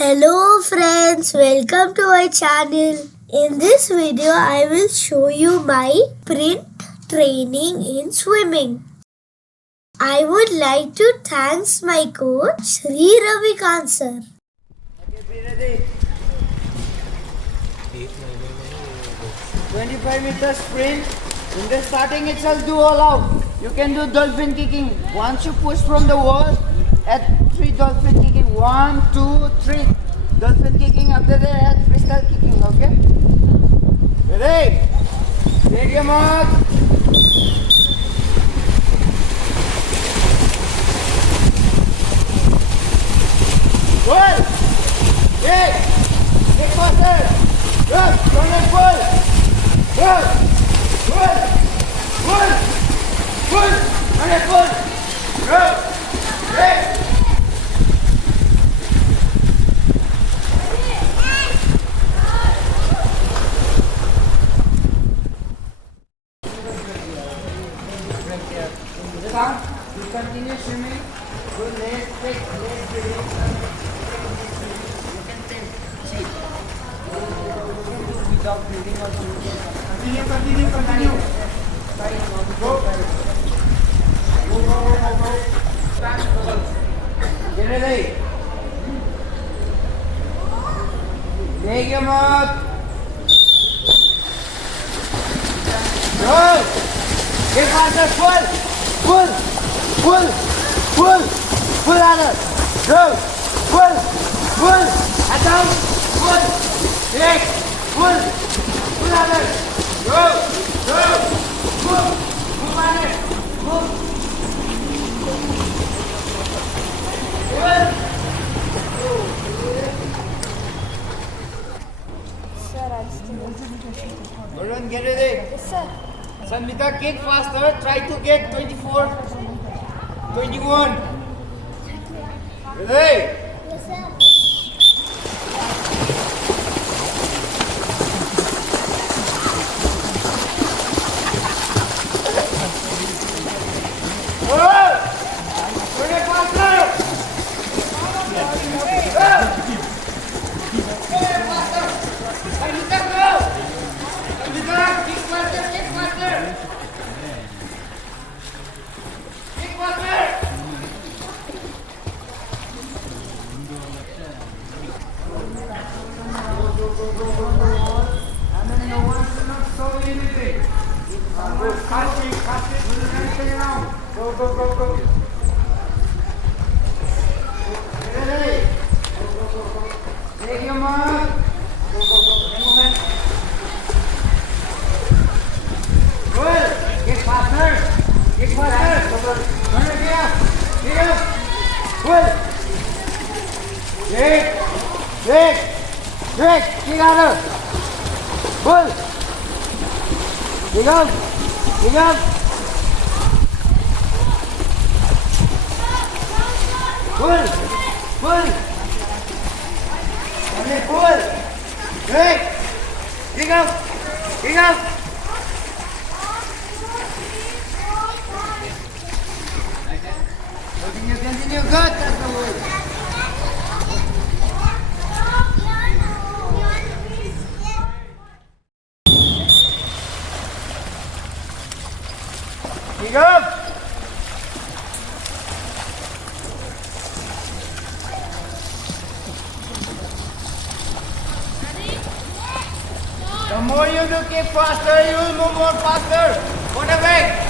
Hello friends, welcome to my channel. In this video, I will show you my sprint training in swimming. I would like to thank my coach Sri Ravikant sir. Okay, be ready. 25 meter sprint. In the starting itself, do all out. You can do dolphin kicking. Once you push from the wall, at 3 dolphin kicking. 1, 2, 3. Dolphin kicking. After that, add freestyle kicking. Okay? Ready? Take your mark. Pull. Kick. Kick faster. Good. Turn and pull. Pull. Pull. Pull. Pull. Turn and pull. Good. Kick. Come. You continue swimming. Good. Let's take. Let's release. You can take. See. Without breathing also. Continue. Go. Get ready. Take your mark. Go. Get faster. Pull harder. Go. Pull. Head down. Pull. Kick. Pull harder. Go. Move harder. Move. Varun, get ready. Yes, sir. Sanmita, kick faster. Try to get 24, 21. Ready? Yes, sir. Turn it faster. Sanmita, go. Sanmita, kick faster. Kick faster. And then no one's not so anything. Catch it. Turn around. Go. Get ready. Take your mark. Good. Get faster. Turn it here. Kick up. Good. Kick harder. Pull. Kick up. Pull. And then pull. Kick up. Continue. Good. That's the word. Kick up. The more you do kick faster, you will move more faster. Put it back.